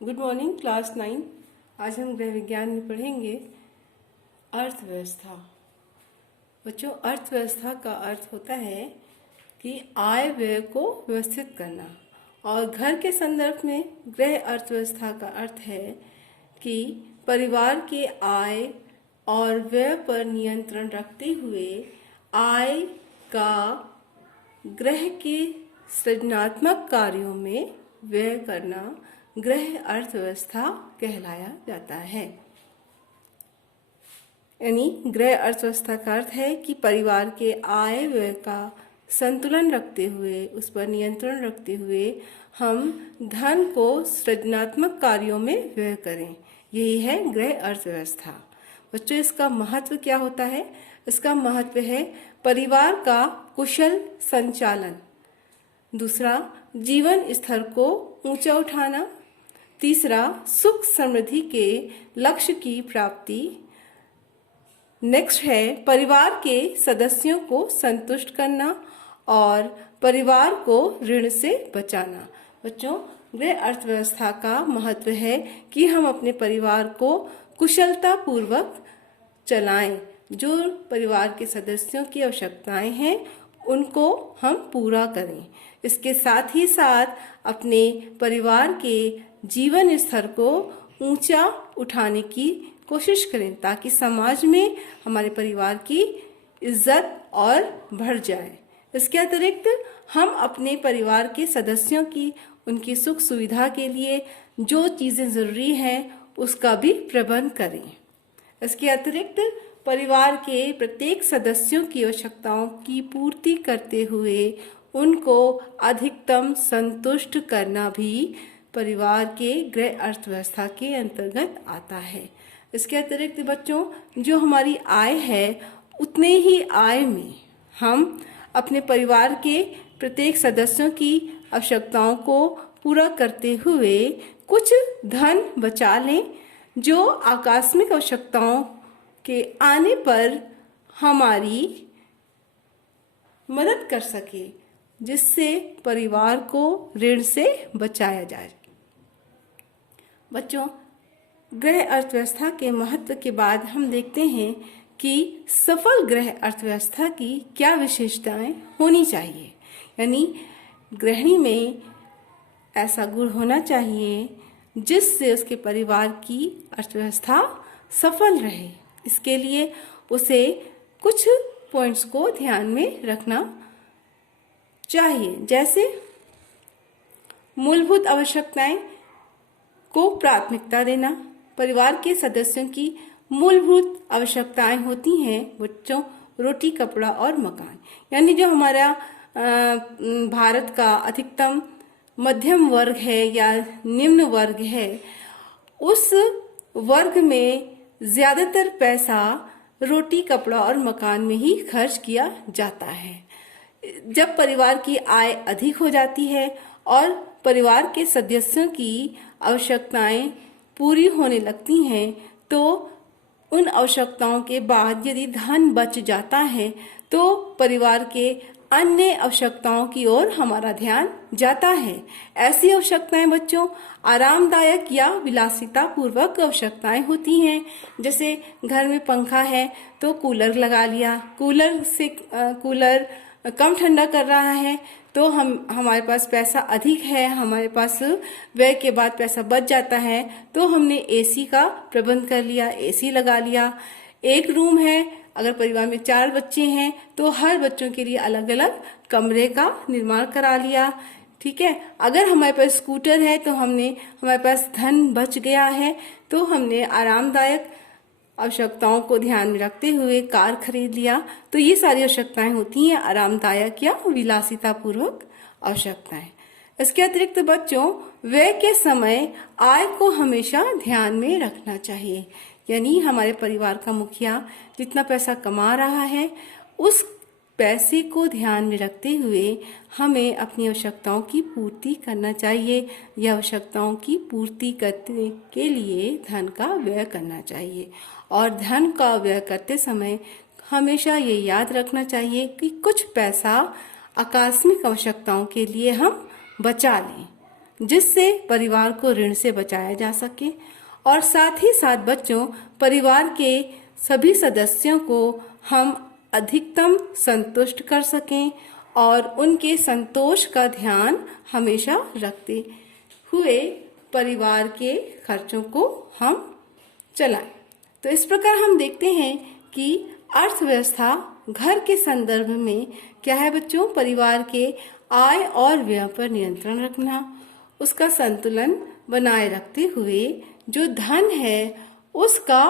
Good morning class 9। आज हम गृह विज्ञान में पढ़ेंगे अर्थव्यवस्था। बच्चों, अर्थव्यवस्था का अर्थ होता है कि आय व्यय को व्यवस्थित करना, और घर के संदर्भ में गृह अर्थव्यवस्था का अर्थ है कि परिवार के आय और व्यय पर नियंत्रण रखते हुए आय का गृह के सृजनात्मक कार्यों में व्यय करना गृह अर्थव्यवस्था कहलाया जाता है। यानी गृह अर्थव्यवस्था का अर्थ है कि परिवार के आय व्यय का संतुलन रखते हुए, उस पर नियंत्रण रखते हुए हम धन को सृजनात्मक कार्यों में व्यय करें। यही है गृह अर्थव्यवस्था। बच्चों, इसका महत्व क्या होता है? इसका महत्व है परिवार का कुशल संचालन, दूसरा जीवन स्तर को ऊंचा उठाना, तीसरा सुख समृद्धि के लक्ष्य की प्राप्ति, नेक्स्ट है परिवार के सदस्यों को संतुष्ट करना और परिवार को ऋण से बचाना। बच्चों, गृह अर्थव्यवस्था का महत्व है कि हम अपने परिवार को कुशलता पूर्वक चलाएं। जो परिवार के सदस्यों की आवश्यकताएं हैं उनको हम पूरा करें। इसके साथ ही साथ अपने परिवार के जीवन स्तर को ऊंचा उठाने की कोशिश करें ताकि समाज में हमारे परिवार की इज्जत और बढ़ जाए। इसके अतिरिक्त हम अपने परिवार के सदस्यों की उनकी सुख सुविधा के लिए जो चीज़ें ज़रूरी हैं उसका भी प्रबंध करें। इसके अतिरिक्त परिवार के प्रत्येक सदस्यों की आवश्यकताओं की पूर्ति करते हुए उनको अधिकतम संतुष्ट करना भी परिवार के गृह अर्थव्यवस्था के अंतर्गत आता है। इसके अतिरिक्त बच्चों, जो हमारी आय है उतने ही आय में हम अपने परिवार के प्रत्येक सदस्यों की आवश्यकताओं को पूरा करते हुए कुछ धन बचा लें जो आकस्मिक आवश्यकताओं के आने पर हमारी मदद कर सके, जिससे परिवार को ऋण से बचाया जाए। बच्चों, गृह अर्थव्यवस्था के महत्व के बाद हम देखते हैं कि सफल गृह अर्थव्यवस्था की क्या विशेषताएं होनी चाहिए। यानी गृहिणी में ऐसा गुण होना चाहिए जिससे उसके परिवार की अर्थव्यवस्था सफल रहे। इसके लिए उसे कुछ पॉइंट्स को ध्यान में रखना चाहिए, जैसे मूलभूत आवश्यकताएं को प्राथमिकता देना। परिवार के सदस्यों की मूलभूत आवश्यकताएं होती हैं बच्चों, रोटी, कपड़ा और मकान। यानी जो हमारा भारत का अधिकतम मध्यम वर्ग है या निम्न वर्ग है, उस वर्ग में ज़्यादातर पैसा रोटी, कपड़ा और मकान में ही खर्च किया जाता है। जब परिवार की आय अधिक हो जाती है और परिवार के सदस्यों की आवश्यकताएं पूरी होने लगती हैं तो उन आवश्यकताओं के बाद यदि धन बच जाता है तो परिवार के अन्य आवश्यकताओं की ओर हमारा ध्यान जाता है। ऐसी आवश्यकताएं बच्चों आरामदायक या विलासिता पूर्वक आवश्यकताएं होती हैं। जैसे घर में पंखा है तो कूलर लगा लिया, कूलर कम ठंडा कर रहा है तो हमारे पास पैसा अधिक है, हमारे पास व्यय के बाद पैसा बच जाता है तो हमने एसी का प्रबंध कर लिया, एसी लगा लिया। एक रूम है, अगर परिवार में 4 बच्चे हैं तो हर बच्चों के लिए अलग अलग कमरे का निर्माण करा लिया। ठीक है, अगर हमारे पास स्कूटर है तो हमारे पास धन बच गया है तो हमने आरामदायक आवश्यकताओं को ध्यान में रखते हुए कार खरीद लिया। तो ये सारी आवश्यकताएं होती हैं आरामदायक या विलासिता पूर्वक आवश्यकताएं। इसके अतिरिक्त बच्चों, व्यय के समय आय को हमेशा ध्यान में रखना चाहिए। यानी हमारे परिवार का मुखिया जितना पैसा कमा रहा है उस पैसे को ध्यान में रखते हुए हमें अपनी आवश्यकताओं की पूर्ति करना चाहिए या आवश्यकताओं की पूर्ति करने के लिए धन का व्यय करना चाहिए। और धन का व्यय करते समय हमेशा ये याद रखना चाहिए कि कुछ पैसा आकस्मिक आवश्यकताओं के लिए हम बचा लें। जिससे परिवार को ऋण से बचाया जा सके और साथ ही साथ बच्चों परिवार के सभी सदस्यों को हम अधिकतम संतुष्ट कर सकें और उनके संतोष का ध्यान हमेशा रखते हुए परिवार के खर्चों को हम चलाएं। तो इस प्रकार हम देखते हैं कि अर्थव्यवस्था घर के संदर्भ में क्या है बच्चों, परिवार के आय और व्यय पर नियंत्रण रखना, उसका संतुलन बनाए रखते हुए जो धन है उसका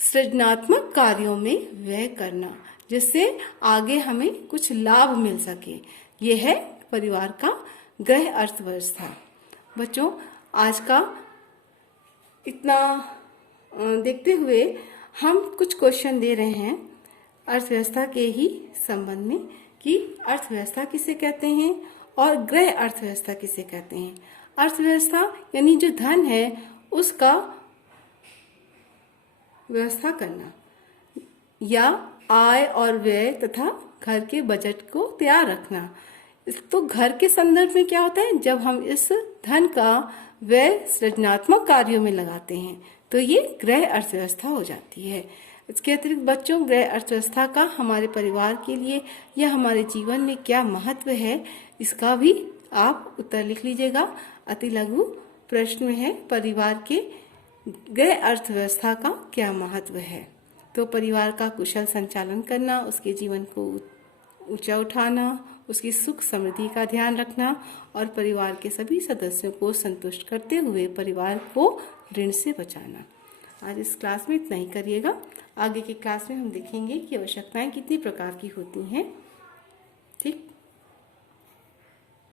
सृजनात्मक कार्यों में व्यय करना, जिससे आगे हमें कुछ लाभ मिल सके। यह है परिवार का गृह अर्थव्यवस्था। बच्चों आज का इतना देखते हुए हम कुछ क्वेश्चन दे रहे हैं अर्थव्यवस्था के ही संबंध में कि अर्थव्यवस्था किसे कहते हैं और गृह अर्थव्यवस्था किसे कहते हैं। अर्थव्यवस्था यानी जो धन है उसका व्यवस्था करना या आय और व्यय तथा घर के बजट को तैयार रखना। तो घर के संदर्भ में क्या होता है, जब हम इस धन का व्यय सृजनात्मक कार्यों में लगाते हैं तो ये गृह अर्थव्यवस्था हो जाती है। इसके अतिरिक्त बच्चों गृह अर्थव्यवस्था का हमारे परिवार के लिए या हमारे जीवन में क्या महत्व है, इसका भी आप उत्तर लिख लीजिएगा। अति लघु प्रश्न में है परिवार के गृह अर्थव्यवस्था का क्या महत्व है। तो परिवार का कुशल संचालन करना, उसके जीवन को ऊंचा उठाना, उसकी सुख समृद्धि का ध्यान रखना और परिवार के सभी सदस्यों को संतुष्ट करते हुए परिवार को ऋण से बचाना। आज इस क्लास में इतना ही करिएगा। आगे की क्लास में हम देखेंगे कि आवश्यकताएं कितनी प्रकार की होती हैं।